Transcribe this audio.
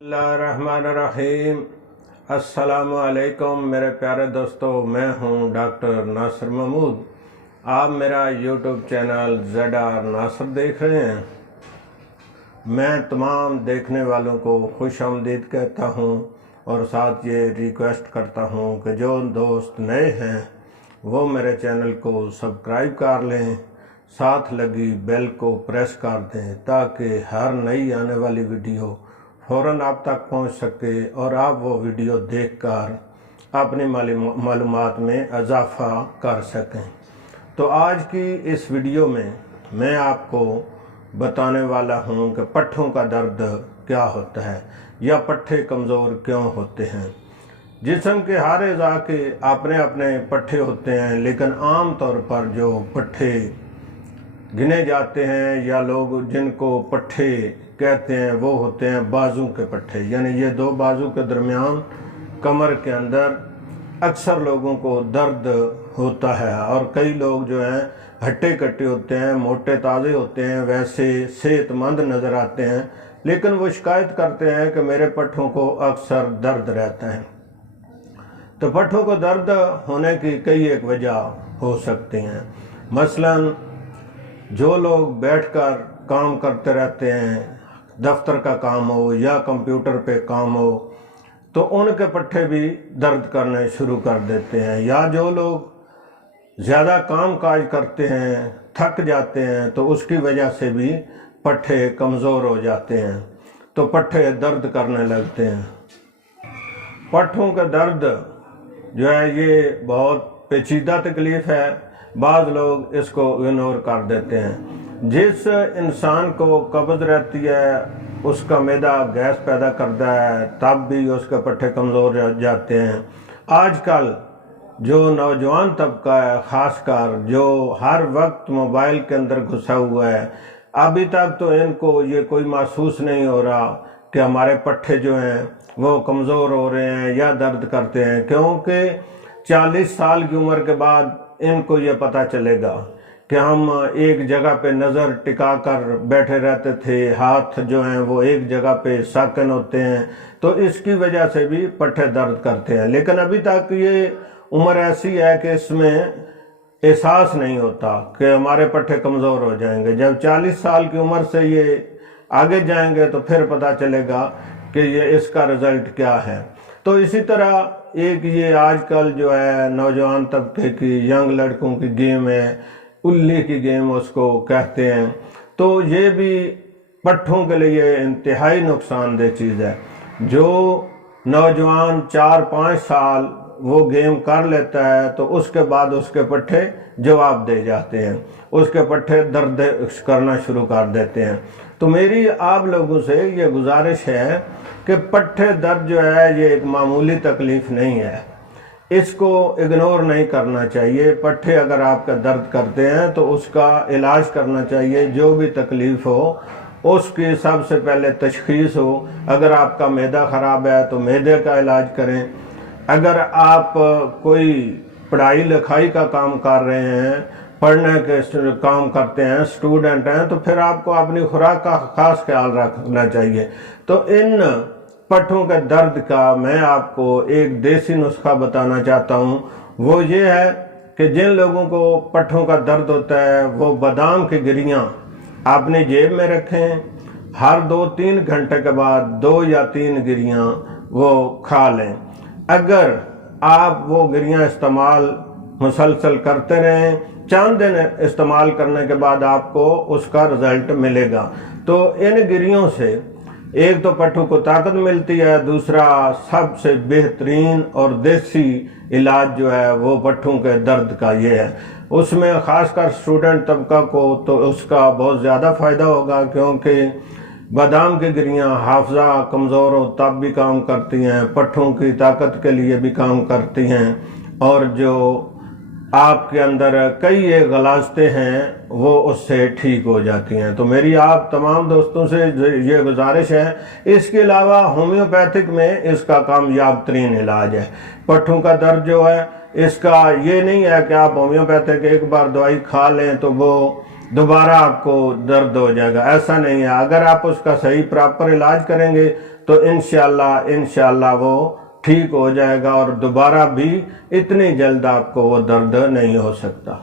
बिस्मिल्लाहिर्रहमानिर्रहीम। अस्सलामुअलैकुम मेरे प्यारे दोस्तों, मैं हूं डॉक्टर नासिर महमूद। आप मेरा यूट्यूब चैनल ZR नासिर देख रहे हैं। मैं तमाम देखने वालों को खुश आमदीद कहता हूं और साथ ये रिक्वेस्ट करता हूं कि जो दोस्त नए हैं वो मेरे चैनल को सब्सक्राइब कर लें, साथ लगी बेल को प्रेस कर दें ताकि हर नई आने वाली वीडियो फ़ौरन आप तक पहुंच सके और आप वो वीडियो देखकर अपनी मालूमात में इजाफ़ा कर सकें। तो आज की इस वीडियो में मैं आपको बताने वाला हूं कि पट्ठों का दर्द क्या होता है या पट्ठे कमज़ोर क्यों होते हैं। जिस्म के हर अज़ा के अपने अपने पट्ठे होते हैं, लेकिन आम तौर पर जो पट्ठे गिने जाते हैं या लोग जिनको पट्ठे कहते हैं वो होते हैं बाजू के पट्ठे, यानी ये दो बाजू के दरमियान कमर के अंदर अक्सर लोगों को दर्द होता है। और कई लोग जो हैं हट्टे कट्टे होते हैं, मोटे ताज़े होते हैं, वैसे सेहतमंद नज़र आते हैं, लेकिन वो शिकायत करते हैं कि मेरे पट्ठों को अक्सर दर्द रहता है। तो पट्ठों को दर्द होने की कई एक वजह हो सकती हैं। मसलन जो लोग बैठकर काम करते रहते हैं, दफ्तर का काम हो या कंप्यूटर पे काम हो, तो उनके पट्ठे भी दर्द करने शुरू कर देते हैं। या जो लोग ज़्यादा काम काज करते हैं, थक जाते हैं, तो उसकी वजह से भी पट्ठे कमज़ोर हो जाते हैं, तो पट्ठे दर्द करने लगते हैं। पट्ठों का दर्द जो है ये बहुत पेचीदा तकलीफ़ है, बाज़ लोग इसको इग्नोर कर देते हैं। जिस इंसान को कब्ज़ रहती है उसका मैदा गैस पैदा करता है, तब भी उसके पट्ठे कमज़ोर हो जाते हैं। आजकल जो नौजवान तबका है, ख़ासकर जो हर वक्त मोबाइल के अंदर घुसा हुआ है, अभी तक तो इनको ये कोई महसूस नहीं हो रहा कि हमारे पट्ठे जो हैं वो कमज़ोर हो रहे हैं या दर्द करते हैं, क्योंकि 40 साल की उम्र के बाद इनको ये पता चलेगा कि हम एक जगह पे नज़र टिका कर बैठे रहते थे, हाथ जो हैं वो एक जगह पे साकन होते हैं, तो इसकी वजह से भी पट्ठे दर्द करते हैं। लेकिन अभी तक ये उम्र ऐसी है कि इसमें एहसास नहीं होता कि हमारे पट्ठे कमज़ोर हो जाएंगे। जब 40 साल की उम्र से ये आगे जाएंगे तो फिर पता चलेगा कि ये इसका रिज़ल्ट क्या है। तो इसी तरह एक ये आजकल जो है नौजवान तबके की यंग लड़कों की गेम है, उल्ली की गेम उसको कहते हैं, तो ये भी पट्ठों के लिए इंतहाई नुकसानदेह चीज़ है। जो नौजवान 4-5 साल वो गेम कर लेता है तो उसके बाद उसके पट्ठे जवाब दे जाते हैं, उसके पट्ठे दर्द करना शुरू कर देते हैं। तो मेरी आप लोगों से ये गुजारिश है कि पट्ठे दर्द जो है ये एक मामूली तकलीफ़ नहीं है, इसको इग्नोर नहीं करना चाहिए। पट्ठे अगर आपका दर्द करते हैं तो उसका इलाज करना चाहिए। जो भी तकलीफ़ हो उसकी सबसे पहले तशख़ीस हो। अगर आपका मैदा ख़राब है तो मैदे का इलाज करें। अगर आप कोई पढ़ाई लिखाई का काम कर रहे हैं, पढ़ने के काम करते हैं, स्टूडेंट हैं, तो फिर आपको अपनी खुराक का ख़ास ख्याल रखना चाहिए। तो इन पट्ठों के दर्द का मैं आपको एक देसी नुस्खा बताना चाहता हूँ। वो ये है कि जिन लोगों को पट्ठों का दर्द होता है वो बादाम की गिरियाँ अपनी जेब में रखें। हर 2-3 घंटे के बाद 2 या 3 गिरियाँ वो खा लें। अगर आप वो गिरियाँ इस्तेमाल मुसलसल करते रहें, चंद दिन इस्तेमाल करने के बाद आपको उसका रिज़ल्ट मिलेगा। तो इन गिरियों से एक तो पट्ठों को ताकत मिलती है, दूसरा सबसे बेहतरीन और देसी इलाज जो है वो पट्ठों के दर्द का ये है। उसमें ख़ासकर स्टूडेंट तबका को तो उसका बहुत ज़्यादा फ़ायदा होगा, क्योंकि बादाम की गिरियाँ हाफजा कमज़ोर हो तब भी काम करती हैं, पट्ठों की ताकत के लिए भी काम करती हैं, और जो आपके अंदर कई एक गलाजतें हैं वो उससे ठीक हो जाती हैं। तो मेरी आप तमाम दोस्तों से ये गुजारिश है। इसके अलावा होम्योपैथिक में इसका कामयाब तरीन इलाज है। पट्ठों का दर्द जो है इसका ये नहीं है कि आप होम्योपैथिक एक बार दवाई खा लें तो वो دوبارہ آپ کو درد ہو جائے گا، ایسا نہیں ہے۔ اگر آپ اس کا صحیح پراپر علاج کریں گے تو انشاءاللہ وہ ٹھیک ہو جائے گا، اور دوبارہ بھی اتنی جلد آپ کو وہ درد نہیں ہو سکتا۔